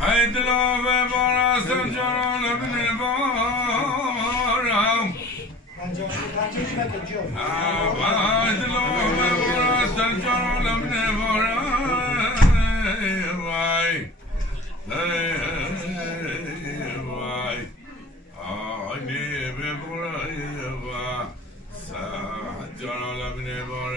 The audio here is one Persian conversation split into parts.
Hey dilove bara sancaran abne bara. Hey dilove bara sancaran abne bara. Vay, vay. Ani be bara va. Sancaran abne bara.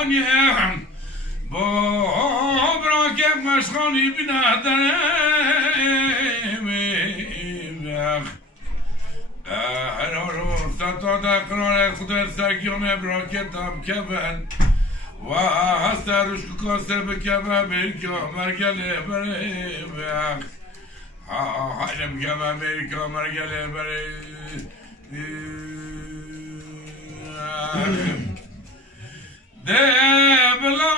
آنیم با براکه مشخانی بینادرم هرارو ستا دقرار خود سرگیان براکه تم کبن و هست روش کاسه بکبه بیرکا مرگله بریم حالم کم امریکا مرگله بریم ده بلا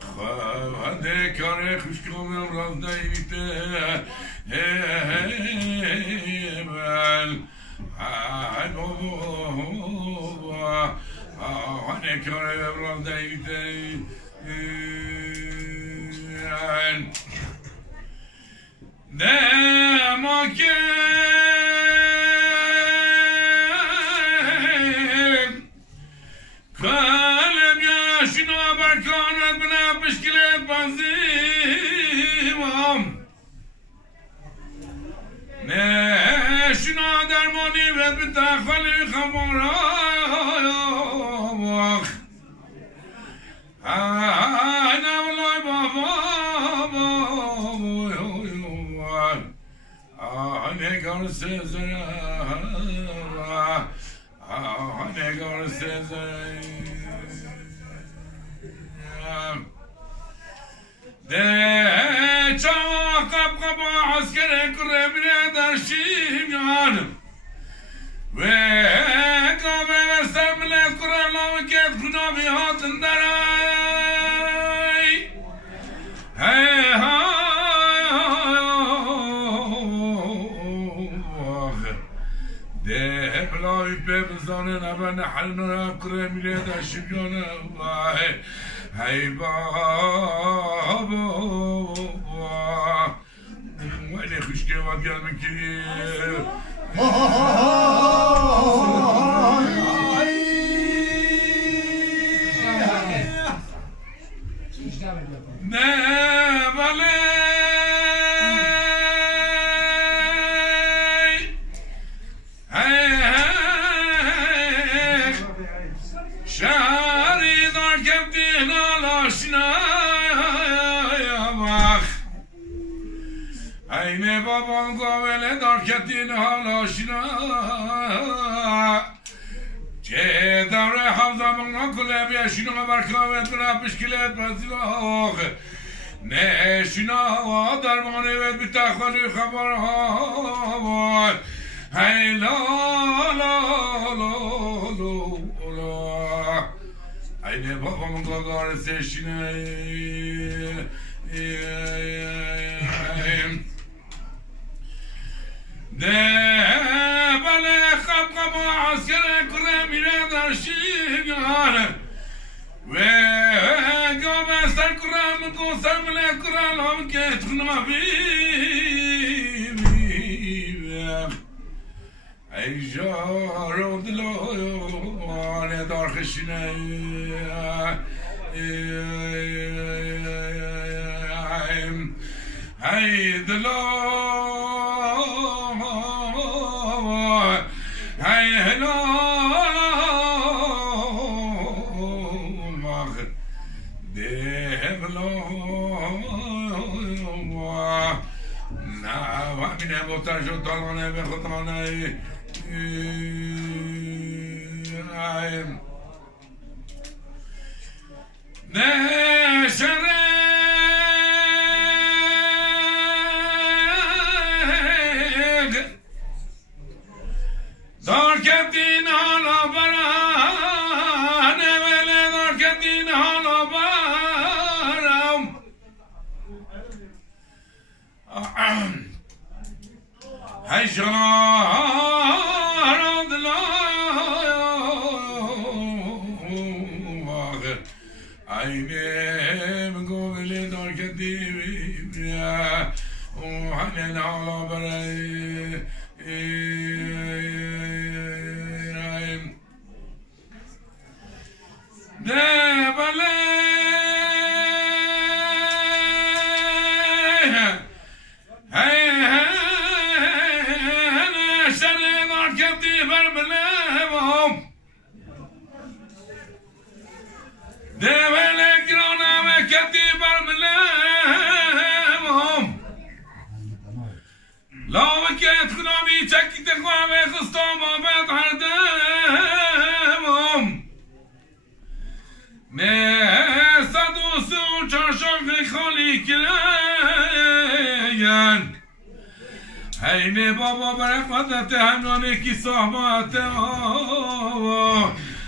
خواهده کاره خوشکامم رازده ایمیته بل ای بابا خواهده کاره رازده ایمیته ده ما که kalem yaşına barkanat bana pişkilet bazimam ne şuna dermani ve bir takhali khamara bak ana vallahi baba ne görürsünüz ne görürsünüz de çava kapkaba askere kurebine derşim yanım ve kabe versem millet kuralım ket kunabi hatın deray hey ha ده بلا يبقى بزانن أبا نحلنا كرم ليد الشبيان هاي بابا وأنا خشكي وقال من كثير Ayne babam gavele darketin halaşına Çe davre havzamın kulüp yaşına barkavet bırakmış kilet bazilak Ne şuna darman evet bir takvali haber var Hey la la la la Ayne babamın gavele seçine de bale kapkaba askere kurem ile darşim yani ve gömezler kurem kusem ile kuralım ketuna bim ey jaro dilo ne darkışine hey dilo hey hello de hello na va mine botar jo talone be khotane ne şere Darketin hala bara ne vele darketin hala baram Hey şanar adlar Aynem goveli darketin ya o hanen hala bara de bale devele girana ve keti barmlem لا وكيت خنامي شكت قوامي خصوم وبيت هردمهم صدوس وشاشق خالي كلايان هيني بابا برقدت همنوني كي صحباته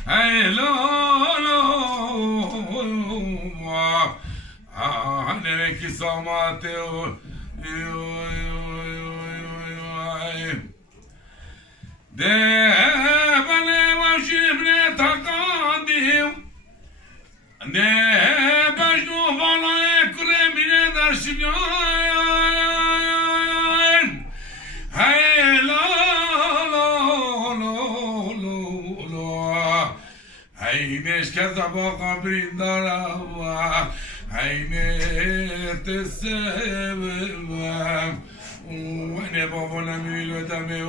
هي لا لا هني كي صحباته دبله وشبنه تقادیم نبجنو بالای کرمینه در شیان هی لا لا لا لا لا هی نشکت با قبرین دارم هی نتسبم وانا بابا نمیلو دمه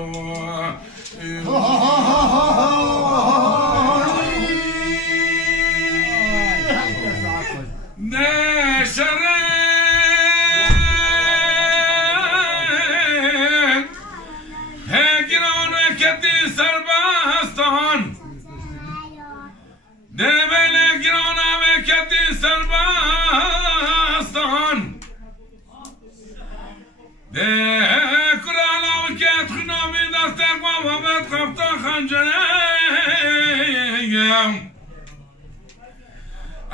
نشرن هگران کتی سربستان دبل گران کتی سربستان کرالا و کت خنامی دست اقوام همت خفتا خنجرم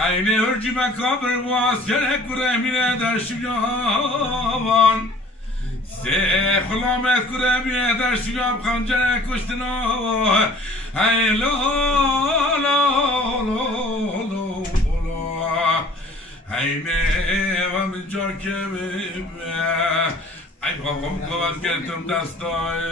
اینه هرچی مکابر و اسکر کرمینه در شیابان سه خلامت کرمینه در شیاب خنجره کشتنا ای لا لا لا لا لا اینه و من جا که ای بابا مقابل کردم دستای